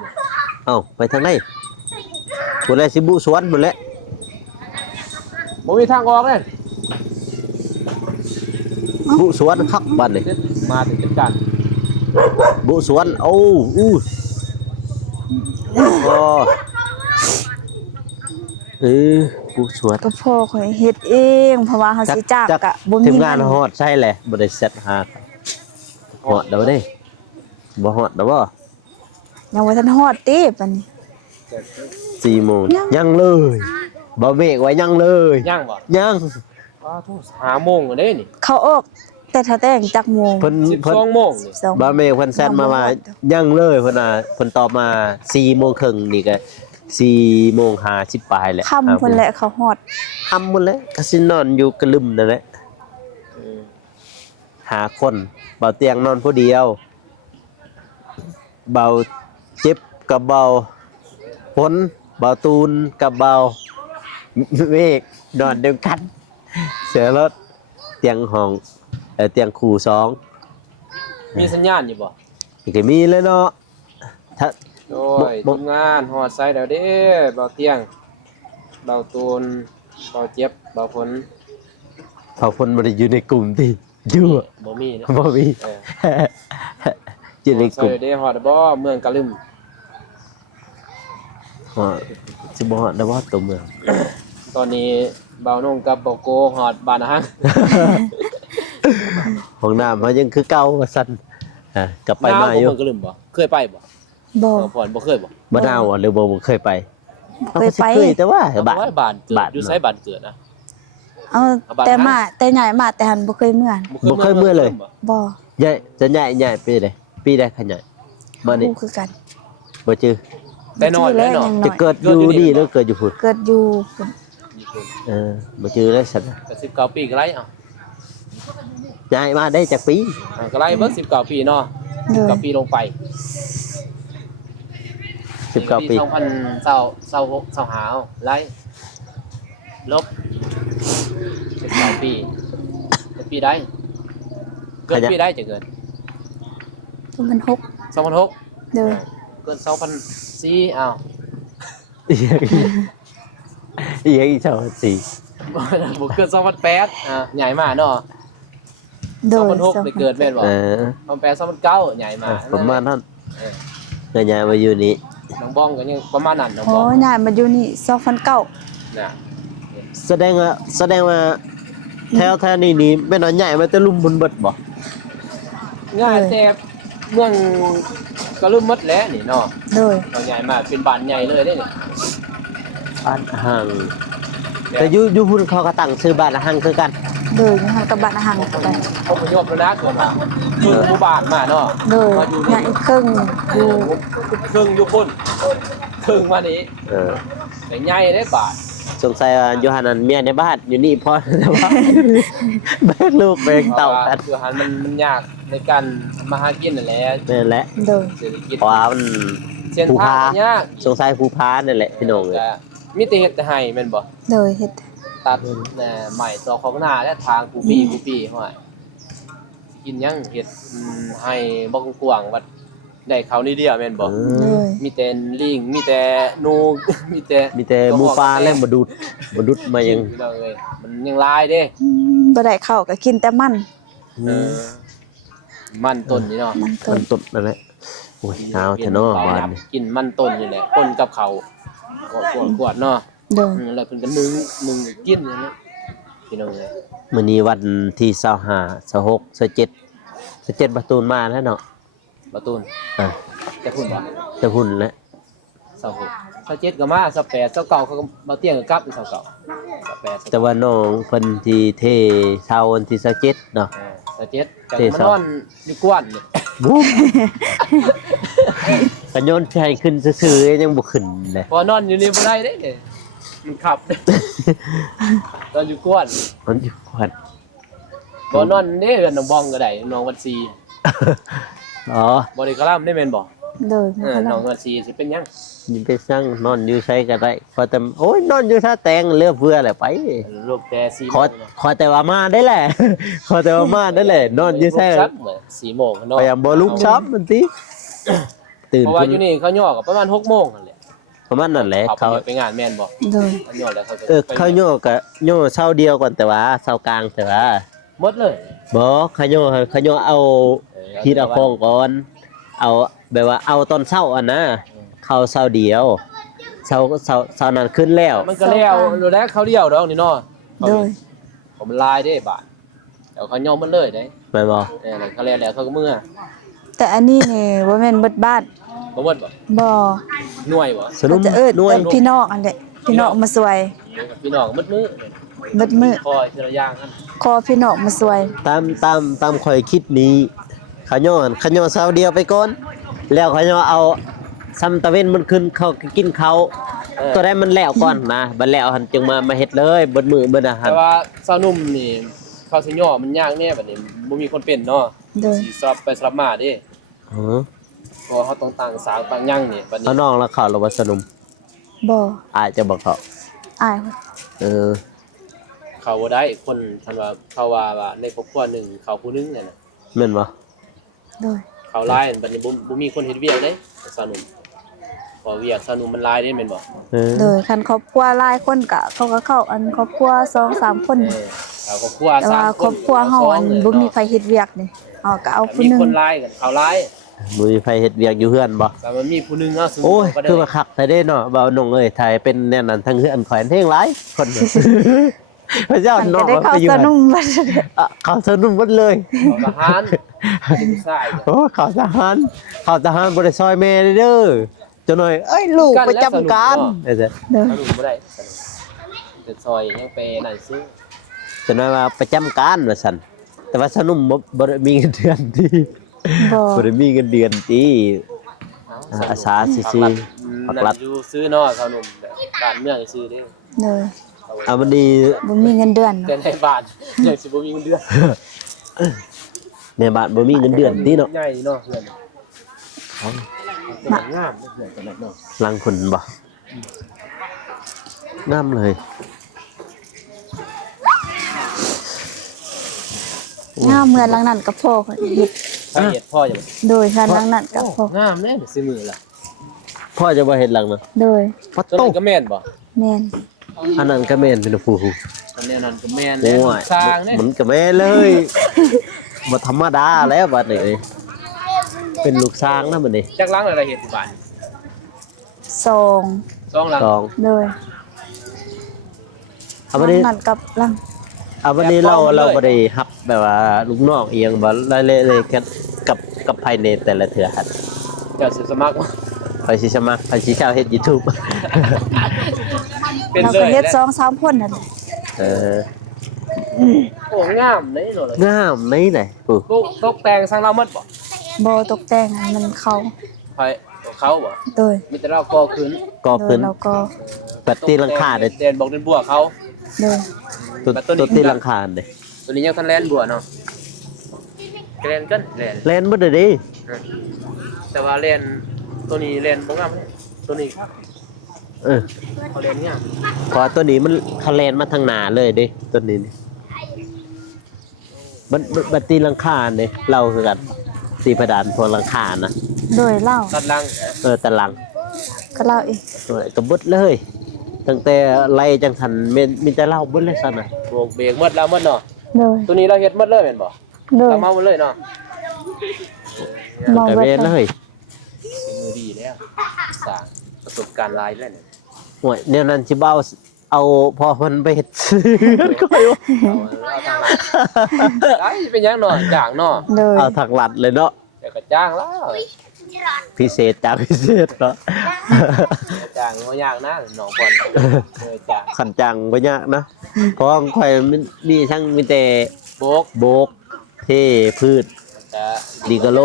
เอ้าไปทางไหนพุ่นแหละสิบุสวนพุ่นแหละ บ่มีทางออกเด้อ บุสวนคักบัดนี่ มาถึงจัดการ บุสวนโอ้อู้บ่บุสวน ก็พ่อข่อยเฮ็ดเองเพราะว่าเฮาสิจ้างก็บ่มี ทีมงานฮอดใช่แหละบ่ได้เซตหาฮอดเด้อเด้บ่ฮอดเด้อบ่ ยังบ่ทันฮอดติปานนี้ 4โมงยังเลยบ่เบรกไว้ยังเลย ย่างบ่ ยัง อ้าวโทษ5โมงเด้นี่ เขาออกแต่ถ้าแต่งจักโมง เพิ่น 12โมงนี่ 12 บ่เมฆเพิ่นแซดมาว่ายังเลยเพิ่นน่ะเพิ่นตอบมา4โมงครึ่งนี่ก็4โมง50ปลายแหละ ค่ำพุ่นแหละเขาฮอด ค่ำหมดแล้วก็สินอนอยู่กระลึมนั่นแหละหาคนเบาเตียงนอนผู้เดียว เบาเจ็บกับเบาฝนเบาตูนกับเบาเมฆนอนเดียวกันเสือรถเตียงห้องเตียงคู่สอง มีสัญญาณอยู่บ่ อีกก็มีเลยเนาะถ้า โอ้ยทำงานฮอดไสแล้วเด้เบาเตียงเบาตูนเบาเจ็บเบาฝน เขาคนบ่ได้อยู่ในกลุ่มที่อยู่อะ บ่มีเนาะ บ่มี เออ อยู่ในกลุ่ม ฮอดไสแล้วเด้ฮอดบ่เมืองกะลึม สิบ่ฮอดได้บ่ตัวเมือง ตอนนี้เบานุ่งกับเบาโกฮอดบ้านอาหาร ห้องน้ำเขายังคือเก่าว่าซั่นกลับไปมาอยู่ เมืองกะลึมบ่เคยไปบ่ บ่ เบาพรบ่เคยบ่ บ่นาวหรือบ่เคยไป เคยไป เคยแต่ว่า บ้า บ้าน นเกิด บ้าน อยู่ไสบ้านเกิดนะ เอาแต่มาแต่ใหญ่มาแต่หันบ่เคยเมื่อน บ่เคยเมื่อเลย บ่ ใหญ่จะใหญ่ปีใดปีใดขนาดมานี่ คือกัน บ่จือ แต่น้อยเลยเนาะ ยังน้ จะ อย เกิดอยู่นี่หรือเกิดอยู่พุ่น เกิดอยู่พุ่น บ่จือเลยซั่น ก็19ปีก็ไรเอ้า ย้ายมาได้จากปี ก็ไรเบิ่ง19ปีเนาะ โดย 19ปีลงไป 19ปี 2026ไรลบ19ปีเกิดปีใดเกิดปีใดจะเกิด 2006 2006 โดย เกิด2004อ้าว อีกอีกเท่าสี่ บ่เกิด2008ใหญ่มาเนาะ โดย 2006ได้เกิดแม่นบ่2008 2009ใหญ่มา ประมาณนั้น เออ ก็ย้ายมาอยู่นี่ น้องบ้องก็ยังประมาณนั้นน้อง โอ้ บ้อง ย้ายมาอยู่นี่2009 น่ะ แสดงว่าแถวนี้นี่แม่นว่าใหญ่มาแต่ลุ่มบนเบิดบ่ ง่ายแต่เมืองก็ลืมหมดแล้วนี่เนาะ โดย ตอนใหญ่มาเป็นบ้านใหญ่เลยเด้นี่ บ้านห่างแต่อยู่พุ่นเขาก็ตั้งชื่อบ้านห่างคือกัน โดยอยู่ห่างกับบ้านอาหารกัน อพยพแล้วนะเกิดมาคือหมู่บ้านมาเนาะ โดย มาอยู่ ย้ายอีกครึ่งอยู่ ครึ่งอยู่พุ่นครึ่งมานี้ เออ แต่ใหญ่ได้บาท สงสัยว่าอยู่หันนั้นเมียในบ้านอยู่นี่พอแต่ว่าแบกลูกแบกเต่ากัน คือหันมันยากในการมาหากินนั่นแหละ นั่นแหละ โดย เศรษฐกิจ เพราะว่ามัน เส้นทางยาก สงสัยภูพานั่นแหละพี่น้องเลย ก็มีแต่เฮ็ดแต่ให้แม่นบ่ โดยเฮ็ด ตัดใหม่ต่อของหน้าและทางกูปีห้อยกินหยังเฮ็ดให้บ่กว้างๆวัดได้เขานี่เดียวแม่นบ่ โดย มีแต่ลิงมีแต่หนู มีแต่ มีแต่หมูปลาและมาดุดมายัง พี่น้องเอ้ยมันยังลายเด้ บ่ได้เข้าวก็กินแต่มัน เออมันต้นนี่เนาะ มันต้ มัน นต้นนั่นแหละโอ้ยหนาวแท้เนาะบ้านนี่ กินมันต้นนี่แหละปนกับเขากวดๆเนาะ โดย แล้วเพิ่นก็นึ่งกินนั่นแหละพี่น้องเอ้ย มื้อนี้วันที่25 26 27ประตูนมาแล้วเนาะ บ่ตูน อ่ะ จะพูดบ่ จะหุ่นแล้ว 26 27ก็มา28 29เขาก็บ่เที่ยงก็กลับ29 28 แต่ว่าน้องเพิ่นที่เทเช้าวันที่27เนาะ เ แต่เจ็ดแต่มันนอนอยู่กวนนี่ บุ๊บกันโยนใช้ขึ้นซื่อๆยังบ่ขึ้นเลย พอนอนอยู่นี่บ่ได้เด้มันขับตอนอยู่กวน มันอยู่ก่อน บ่นอนเด้เฮือนน้องบองก็ได้น้องวันซี อ๋อ บ่ได้กะล่ำได้แม่นบ่ โดย น้องวันซีสิเป็นหยัง ยินไปสั่งนอนอยู่ใช้ก็ได้พอแต่โอ้ยนอนอยู่ท่าแตงเลือกเพื่อแหละไป ลูกแต่4 ขอแต่ว่ามาได้แหละ ขอแต่ว่ามาได้แหละ นอนอยู่ใช่ 4 โมงเนาะ พยายามบ่ลุกช้ำมันติตื่น เพราะว่าอยู่นี่เขาย่อก็ประมาณ6 โมงนั่นแหละ ประมาณนั้นแหละ เขา เขา ไปงานแม่นบ่ โดย เขาย่อแล้วเขาก็ เขาโยกะโยเช้าเดียวก่อนแต่ว่าเช้ากลางแต่ว่า หมดเลย บ่เขาโยเอาทีละฟองก่อนเอาแบบว่าเอาตอนเช้าอ่ะนะเข้าเช้าเดียวเช้านั้นขึ้นแล้ว มันก็แล้วรู้แล้วเขาเดียวดอกนี่เนาะ โดย ผมลายได้บาทเดี๋ยวเขาย่อมมันเลยได้ แม่นบ่ เขาแล้วเขาก็เมื่อ แต่อันนี้นี่บ่แม่นเบิดบ้าน บ่หมดบ่ บ่ หน่วยบ่ สนุ ก็ ม จะเอิ้น หน่วย พี่น้องอันเด้พี่น้องมาสวย พี่น้องมืดมือ เบิดมื้อ คอยทีละอย่างกัน ขอพี่น้องมาสวย ตามข่อยคิดนี้เขาโยเช้าเดียวไปก่อนแล้วเขาโยเอาซ้ำตะเว้นมันขึ้นเขาก็กินเขาตัวได้มันแล้วก่อนนะบัดแล้วหันจึงมาเฮ็ดเลยเบิดมือเบิดอาหาร แต่ว่าสาวนุ่มนี่เขาสิย่อมันยากแน่บัดนี้บ่มีคนเป็นเนาะ โดย สิสอบไปสอบมาเด้ อ๋อ เพราะเขาต้องต่างสางต่างยังนี่บัดนี้ เอาน้องแล้วเขาเราว่าสนุม บ่ อาจจะบอกเขา อาย เออ เขาบ่ได้คนคันว่าเขาว่าในครอบครัวหนึงเขาผู้หนึงนั่นน่ะ แม่นบ่ โดย เขาหลายบัดนี้บ่มีคนเฮ็ดเวียกเด้สาวนุ่มพอเวียกสาวนุ่มมันหลายเด้แม่นบ่ เออ โดยคันครอบครัวหลายคนก็เขาก็เข้าอันครอบครัว2-3 คน เขาครอบครัว แต่ว่าครอบครัวเฮาอันบ่มีไผเฮ็ดเวียกนี่เฮาก็เอาผู้ มี หนึง คนหลายกันเขาหลาย บ่มีไผเฮ็ดเวียกอยู่เฮือนบ่ แต่มันมีผู้หนึงเนาะซึ่ง โอ้ย บ่ได้ คือว่าคักแต่เด้เนาะบ่าวน้องเอ้ยถ่ายเป็นแน่นั้นทั้งเฮือนข่อยเท่งหลายคนเนี่ยพระเจ้า มัน น้อ ก็ ง ได้ มัน เข้า ไปอยู่ ส หั่น นุ่มบัด อ่ะเขาสนุมหมดเลย เขาทหารเป็นผู้ชายเนี่ย โอ้เขาทหารบ่ได้ซอยแม่เด้อจังหน่อยเอ้ยลูกประจำการเด้อ โดย เขาดูบ่ได้แต่ซอยยังไปนั่นซื้อ จังหน่อยว่าประจำการว่าซั่นแต่ว่าสนุมบ่ได้มีเงินเดือนติ บ่ บ่ได้มีเงินเดือนติ อาสาซื่อๆ ปั ปั ก ก ห หลั ลั ก กอยู่ซื้อเนาะชาวหนุ่มแบบบ้านเมืองซื้อเด้ โดย เอามันดี บ่มีเงินเดือน แต่ เนาะ ในบ้านยังสิบ่มีเงินเดือน ในบ้านบ่มีเงินเดือนติเนาะ ใหญ่เนาะเพื่อนแต่งามเพื่อนแต่ละเนาะ ลังคนบ่งามเลย งามเหมือนหลังนั้นก็พอเฮ็ด สาเหตุพ่ออย่าง โดยคันหลังนั้นก็พอง ามแน่ซื้อมือล่ะ พ่อจะบ่เฮ็ดหลังนะ โดย พ่อ ต้น โต นี้ก็แม่นบ่ แม่น อันนั้นก็แม่นเป็นผู้ อันนี้นั่นก็แม่น โอ้ แน่ ย สร้างแน่ มันก็แม่นเลยบ่ธรรมดาแล้วบัดนี้เป็นลูกช้างนะบัดนี้ จักล้างอะไรเฮ็ดที่บ้าน สอง สองหลัง สอง โดย เอาบัดนี้ นั่นกับหลัง เอาบัดนี้เราบ่ได้รับแบบว่าลูกน้องอีหยังบ่เลยกับภายในแต่ละเทื่อหั่น เดี๋ยวสิสมัคร ไปสิสมัครไปสิเช่าเฮ็ด YouTube เป็น เรา เล ก็ ย เฮ็ด นะ 2-3คนนั่นแหละ เออ โอ้งามเลยเนาะ งามนี่แหละโอ้ ตกแต่งสร้างเราหมดบ่ บ่ตกแต่งให้มันเข้า ไผตัวเขาบ่ โดย มีแต่เราก่อขึ้น ก่อ โดย ขึ้น เราก็ ปัดตีหลังคาเด้ เดนบอกเดินบัวเขา โดย ตัวตีหลังคาเด้ ตัวนี้ยังทันแลนบัวเนาะแลนกันแลน เล่นบ่ได้ดิ แต่ว่าแลนตัวนี้แลนบ่งามเลยตัวนี้ เออ เขาแลนงาม เพอตัวนี้มันเขาแลนมาทางหน้าเลยเด้ตัวนี้นี่มันตีหลังคาเด้เราคือกันตีเพดานพวกหลังคานะ โดยเล่า ตัดลัง ตะลัง ก็เล่าอีก ก็เบิดเลยตั้งแต่ไล่จังสันมีแต่เล่าเบิดเลยซั่นน่ะ โบกเบรกหมดแล้วหมดเนาะ โดย ตัวนี้เราเฮ็ดหมดเลยแม่นบ่ โดย เราเมาหมดเลยเนาะ มอง ก็ เบิด เว้นเลย มือดีแล้วสร้างประสบการณ์หลายแล้วเนี่ย โอ้ยเนี่ยนั้นสิเบาเอาพอมันไปเฮ็ด ก็ว่า เอาทางลังได้เป็นหยังเนาะจ้างเนาะ โดย เอาทางลัดเลยเนาะ แต่ก็จ้างแล้ว พิเศษจ้าพิเศษเนาะ จ้างบ่ยากนะน้องก่อนจ้าง ขันจังบ่ยากนะเพราะว่าข่อยมันมีทั้งมีแต่ โบก โบก เทพืช แต่ ดีกาโล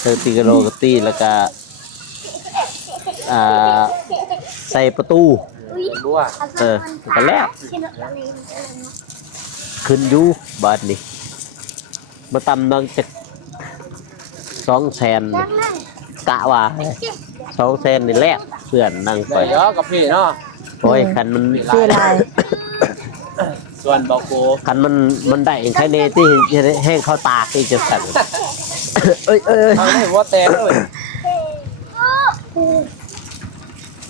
เธอตีกาโลก็ตีแล้วก็อ่าใส่ประตู บัว ก็แล้วขึ้นอยู่บาทนี่มาตำนังจะ200,000กะว่า200,000นี่แหละเพื่อนนั่งไป เดี๋ยวกับพี่เนาะ โอ้ยคันมัน เสียลาย ส่วนบอกโก คันมันได้แค่นี้ที่แห้งเข้าตากที่จะสั่นเอ้ย เอาได้หัวแตกเลย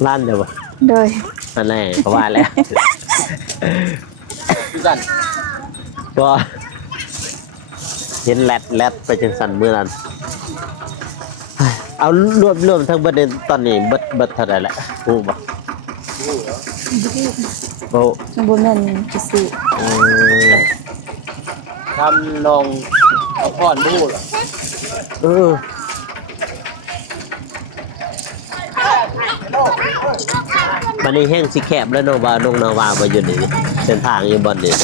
ล้านเดี๋ยวบ่ โดย นั่นแหละก็ว่าแล้ว คือกัน ก็เห็นแรดไปจังสันเมื่อนั้นเอารวมทั้งประเด็นตอนนี้เบิดเท่าไหร่แหละรู้บ่โอ้ บ่แม่นจะสิ ทำนองเอาพอนบูเหรอ เออมันนี่แห้งสิแคบแล้วเนาะว่าน้องนาวามาอยู่นี่เส้นทางอยู่บ่อนนี่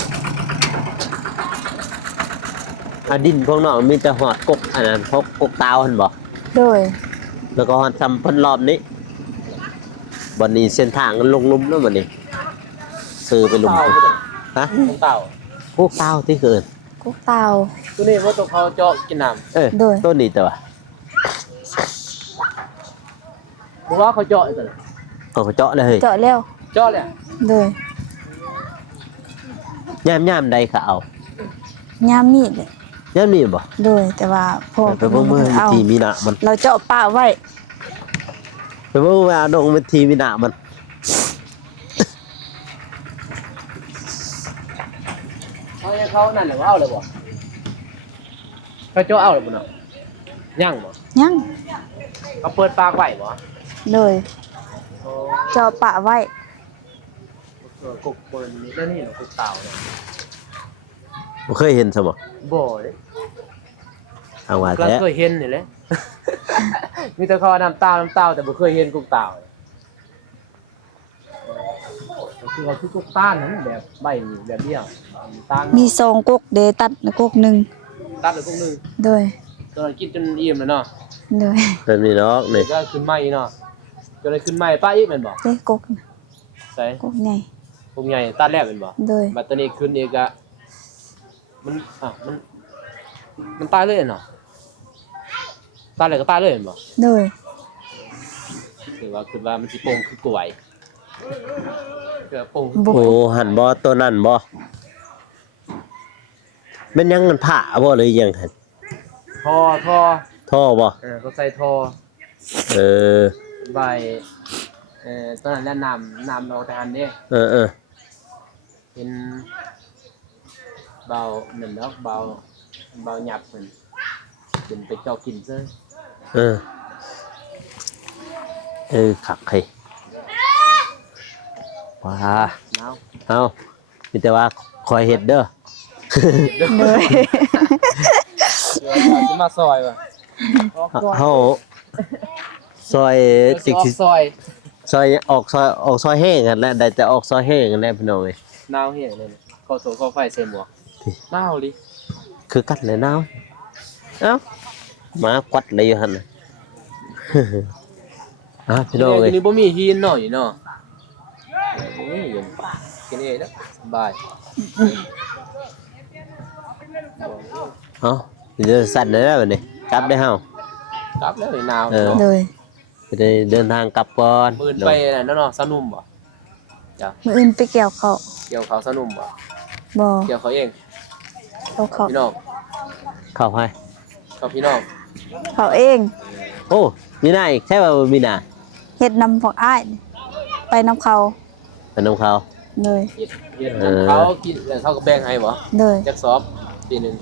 อะดินพวกน้องมีแต่หอดกกอันนั้นพกกกตาวหั่นบ่ โดย แล้วก็หอดซ้ำเพิ่นรอบนี้บ่อนนี้เส้นทางมันลงหลุมแล้วบัดนี้ซื้อไปหลุม เต่า ฮะ ของเต่า พวกตาวที่เกิน กุกเตา ตัวนี้ว่าตัวเขาเจาะกินน้ โดย ต้นนี้แต่ว่า ำบอกว่าเขาเจาะอีกตัวน่ะ เอาไปเจาะเลยเฮ้ย เจาะแล้ว เจาะเลย โดย ย่ามใดก็เอา ยามมีดเนี่ย ย่ามมีบ่ โดยแต่ว่าพ่อ ไปเบิ่งมือ เอา ทีมีหนะมัน เราเจาะป่าไว้ ไปเบิ่งว่าดงมันทีมีหนะมัน เขานั่นแหละว่าเอาเลยบ่เขาเจาะเอาเลยบ่เนาะย่างบ่ ยัง เขาเปิดปากไว้บ่ โดยเจาะป่าไว้ กุกเปิดนี่แล้วนี่เนาะกุกเต่าเนี่ย บ่เคยเห็นซะบ่ บ่เลย ทางว่า เรา แท้ เคยเห็นนี่แหละ มีแต่เขาน้ำเต้าแต่บ่เคยเห็นกุกเต่าคือเขาคือกุกต้านนั่นแบบใบนี่แบบเดียวต้าน มีทรงกกเดตัดกกหนึง ตัดเลยกุกนึง โดย ตอนนั้นกินจนอิ่มแล้วเนาะ โดย เป็นนี่เนาะนี่ ก็ขึ้นใหม่เนาะจนเลยขึ้นใหม่ป้าอีกแม่นบ่ เด้กกน่ะ ใส่ กกใหญ่ พวกใหญ่ตัดแล้วแม่นบ่ โดย บัดตอนนี้ขึ้นอีกอะมันตายเลยเนาะตายเลยก็ตายเลยแม่นบ่ โดย คือว่าคือว่ามันสิโป่งคือกล้วยคือโป่ง บ่ โอ้หันบ่ตัวนั้นบ่แม่นยังมันผ่าบ่หรือยังหั่น ท่อ ท่อบ่ เขาใส่ท่อ เออ ใบตอนนั้นแนะนำเราแต่อันนี้ เออ เป็นเบาเหมือนเนาะเบาหยับเหมือนเป็นไปเจาะกินซะ ขักให้ว้า หนาว เอามีแต่ว่าคอยเฮ็ดเด้อ โดย เดี๋ยวจะมาซอยว่ะ เฮาซอย สิ สิ ซอย ซอยออกซอยแห้งกันแหละได้แต่ออกซอยแห้งกันแหละพี่น้องเอ้ย หนาวเหี้ยเลยเนี่ยก็โซก็ไฟใส่หมวกหนาวดิ คือกัดเลยนาวเอ้าหมากวัดเลยอยู่หั่นน่ะ พี่น้องเอ้ย ทีนี้บ่มีฮีนหน่อยเนาะนี่ยังกินเองนะสบาย เอ้าเดี๋ยวสั่นได้แล้วบัดนี้กลับได้เฮาก ลับแล้วหนาว เออ เนาะ โดย จะได้เดินทางกลับก่อน ปืนไปนั่นเนาะสนุ่มบ่จ้ะ มื้ออื่นไปเกี่ยวเขา เกี่ยวเขาสนุ่มบ่ บ่ เกี่ยวเขาเอง เอาเขา พี่น้อง เข้าให้ เขาพี่น้อง เขาเอง โอ้มีหน้าอีกใช่ป่ะมีหน้า เฮ็ดนำพวกอ้ายไปนำเขา เป็นน้องเขา โดย เฮ็ดเขากินแล้วเขาก็แบ่งให้บ่ โดย จักสอบปีหนึง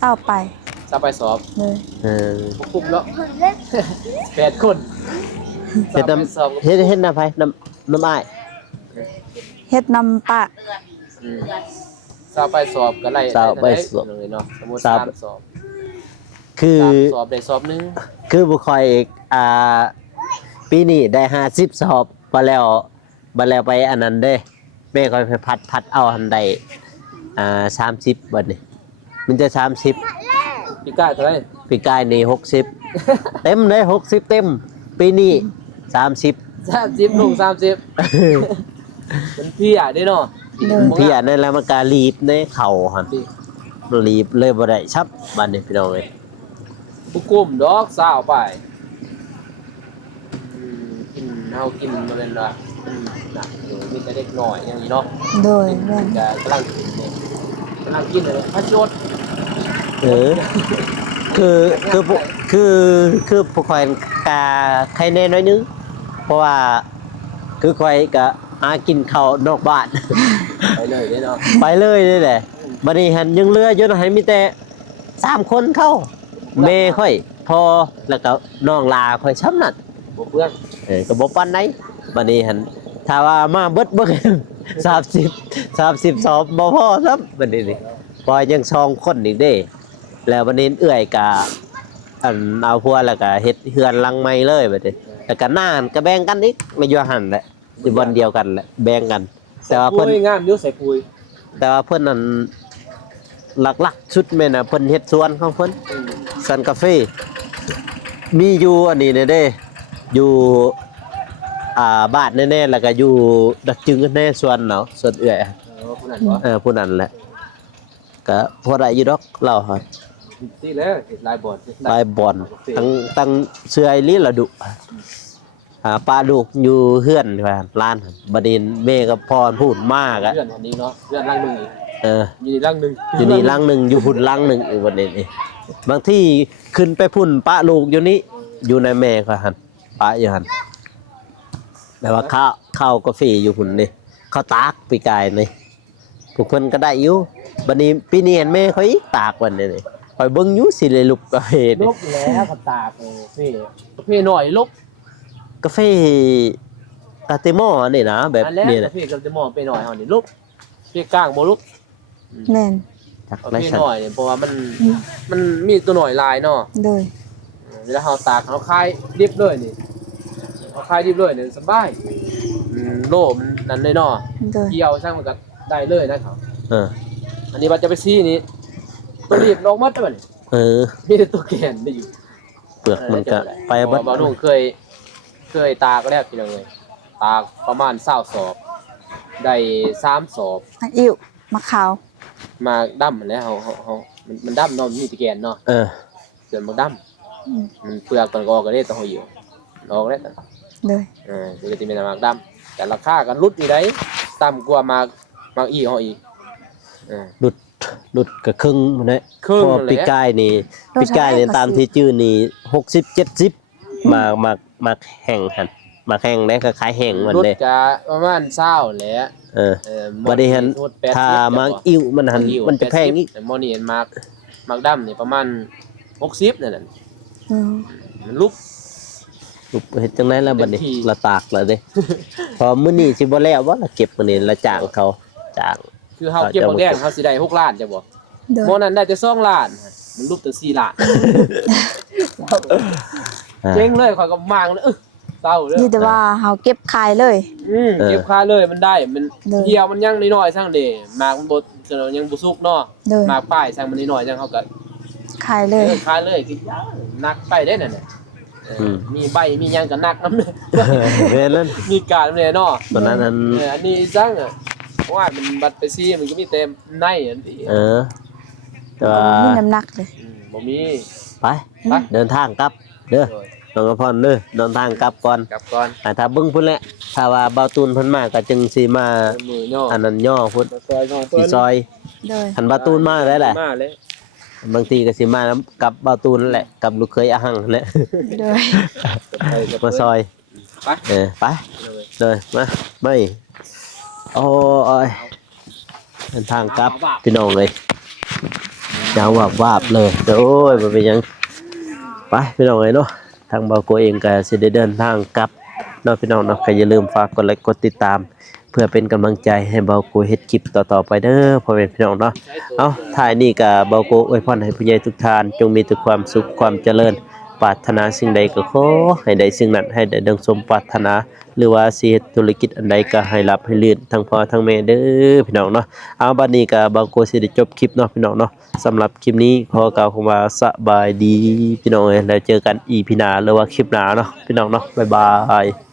เอาไป ถ้าไปสอบ โดย เออ บ่คุ้มเนาะ8คน เฮ็ดน้ สอบ ำเฮ็ดน้ำไผน้ำอ้าย เฮ็ดนำปะ สอบไปสอบก็ไล่ สอบไปสอบ เลยเนาะสมมุติ สอบ 3สอบ คือ สอบได้สอบหนึง คือบุคอยเอกปีนี้ได้50สอบมาแล้วไปอันนั้นเด้แม่คอยไปพัดเอาอันใด30บัดนี้ มันจะ30 ปีกายเท่าไหร่ ปีกายนี่60 เต็มเลย60 เต็ม ปีนี้30 30ลง30มันเพี้ยได้เนาะ โดย พี่อันนั้นแล้วมันก็รีบในเข่าหั่นรีบเลยบ่ได้ชับบัดนี้พี่น้องเอ้ย บุกุ้มดอกสาวไปกินเฮากินมาเป็นว่าน่ะมีแต่เด็กน้อยอย่างนี้เนาะ โดยแม่น จะกำลังกินเนี่ยกำลังกินเลยพระโจทย์ เออคือผู้คอยกาใครแน่น้อยนึงเพราะว่าคือคอยก็หากินข้าวนอกบ้าน ไปเลยเด้เนาะ ไปเลยนี่แหละบัดนี้หันยังเหลืออยู่ให้มีแต่3 คนเข้าแม่ค่อยพอแล้วก็น้องลาค่อยช้ำนั่น บ่เพื่อน ก็บ่ปานใดบัดนี้หันถ้าว่ามาเบิด 30 32บ่พอซับบัดนี้นี่พอยัง2 คนอีกเด้ แล้วบัดนี้เอื้อยก็อันเอาพัวแล้วก็เฮ็ดเฮือนหลังใหม่เลยบัดนี้แล้วก็น่านก็แบ่งกันอีกมาอยู่หั่นแหละอยู่บ่อนเดียวกันแหละแบ่งกัน แต่ว่า เพิ่ เพิ่ น น งามอยู่ใส่ปุย แต่ว่าเพิ่นนั่นหลักๆชุดแม่น่ะเพิ่นเฮ็ดสวนของเพิ่นสวนกาแฟมีอยู่อันนี้เด้อยู่บ้านแน่ๆแล้วก็อยู่ดักจึงแน่สวนเนาะสวนเอื้อย ผู้นั้นบ่ ผู้นั้นแหละก็พอได้อยู่ดอกเราฮะ สิแล้วลายบอล ลายบอลตั้งเสื้อไอ้ลีละดุปลาดุกอยู่เฮือนว่าร้านบัดนี้แม่ก็พรพูดมากอ่ะ เพื่อนอันนี้เนาะเพื่อนร่างหนึง อยู่ในร่างหนึง อยู่นี่ลังหนึงอยู่พุ่นลังหนึงอีกบัดนี้นี่บางที่ขึ้นไปพุ่นปะลูกอยู่นี่อยู่ในแม่ก็หั่นปะอยู่หั่นแต่ว่าข้าวกาแฟอยู่พุ่นนี่ข้าวตากปีกายนี่พวกเพิ่นก็ได้อยู่บัดนี้ปีนี้เห็นแม่เขาอีกตากวันนี้นี่คอยเบิ่งอยู่สิเลยลุกกาแฟ ล นี่ บแล้วกับตาเพ่หน่อยลบ กาแฟกาเตมอนี่นะแบบ อันแล้ว นี้ กา นะ แฟกับจะมองไปหน่อยเฮานี่ลบเพ่กลางบ่ลบ แม่น จัก กา ไร แฟ สัน หน่อยเนี่ยเพราะว่ามันมีตัวหน่อยลายเนาะ โดย เวลาเฮาตากเฮาคายดิบเลยนี่เฮาคายดิบเลยนี่สบายโลมันนั่นเลยเนาะ โดย เกี่ยวช่างมันก็ได้เลยนะครับ เออ อันนี้ว่าจะไปซี่นี้ตัวรีบลงมัดได้บ่นี่ เออ มีแต่ตัวแกนได้อยู่ เปลือกมันก็ไป บ่ เบัด นุ่งเคยตากแล้วพี่น้องเอ้ยตากประมาณ20สอบได้3สอบ อันอิ่วมะขาว มาดำแล้วเฮามันดำเนาะมีแตะแกนเนาะ เออ เกิดมันดำมันเปลือกตอนก็ออกก็ได้ต้องเหี่ยวออกแล้ว โดย มันก็จะมีแต่หมากดำแต่ราคากันรุดอยู่ได้ต่ำกว่าหมากอีเฮาอีก ดุดก็ครึ่งมันแหละ ครึ่ง พอ นั่นแหละ ปีกายนี่ตามที่ชื่อนี่60 70มาแห้งหั่นมาแห้งได้ก็ขายแห้งมัน รุด เด้ จะประมาณ20แหละ เออบ่ได้หันถ้ามาอิ่วมันหันมันจะแพงอีก แต่หมอนี่หมากดำนี่ประมาณ60นั่นน่ะ อืม มันลุก ลูกเฮ็ดจังได๋ล่ะบัดนี้ เต็มที่ ละตากแล้วเด้ พอมื้อนี้สิบ่แล้วบ่ละเก็บมื้อนี้ละจ้างเขาจ้าง คือเฮาเก็บบักแดงเฮาสิได้6ล้านจ้ะบ่ โดย หมอนั้นได้แต่2ล้านมันลุกแต่4ล้านเจ๊งเลยข่อยก็มางเลยเศร้าเลย อยู่แต่ว่าเฮาเก็บขายเลย เก็บค่าเลยมันได้มัน เด้อ เหี่ยวมันยังน้อยๆซั่งเด้หมากมันบ่เจอยังบ่สุกเนาะ โดย หมากป้ายซั่งมันน้อยๆจังเฮาก็ ขายเลย ค่าเลยกินยานักไปได้นั่นน่ะมีใบมีหยังก็นักนำ เฮ็ดนั้น มีการนำเนาะ ตอนนั้นอัน อันนี้จังว่ามันบัดไปซี่มันก็มีแต่ในอันนี้ เออแต่ว่า มีน้ำหนักเลย บ่มี ไป ไป เดินทางกลับเด้อน้องกระพรเด้อเดินทางกลับก่อน กลับก่อน ถ้าเบิ่งพุ่นแหละถ้าว่าเบาตูนเพิ่นมาก็จึงสิมา มือย่อ อันนั้นย่อพุ่น ซอยน้อง สิซอย โดย หันเบาตูนมาได้แหละ มาเลย บางทีก็สิมานํกับเบาตูนนั่นแหละกับลูกเคยอาหังนั่นแหละ โดย มาซอย ไป ไปเลยมาไม่โอ้ยเดินทางกลับพี่น้องเลยยาววาบเลยแต่โอ้ยมันเป็นหยังไปพี่น้องเลยเนาะทางเบาโกเองก็สิได้เดินทางกลับเนาะพี่น้องเนาะก็อย่าลืมฝากกดไลค์กดติดตาม เพื่อเป็นกำลังใจให้เบาโกเฮ็ดคลิปต่อๆไปเด้อพ่อแม่พี่น้องเนาะเอาท้ายนี้ก็เบาโกอวยพรให้ผู้ใหญ่ทุกท่านจงมีแต่ความสุขความเจริญ ปรารถนาสิ่งใดก็ขอให้ได้สิ่งนั้นให้ได้ดังสมปรารถนาหรือว่าสิเฮ็ดธุรกิจอันใดก็ให้รับให้ลื่นทั้งพ่อทั้งแม่เด้อพี่น้องเนาะเอาบัดนี้ก็บางโกสิได้จบคลิปเนาะพี่น้องเนาะสำหรับคลิปนี้ขอกล่าวคำว่าสบายดีพี่น้องเอ้ยแล้วเจอกันอีพีหน้าหรือว่าคลิปหน้าเนาะพี่น้องเนาะบ๊ายบาย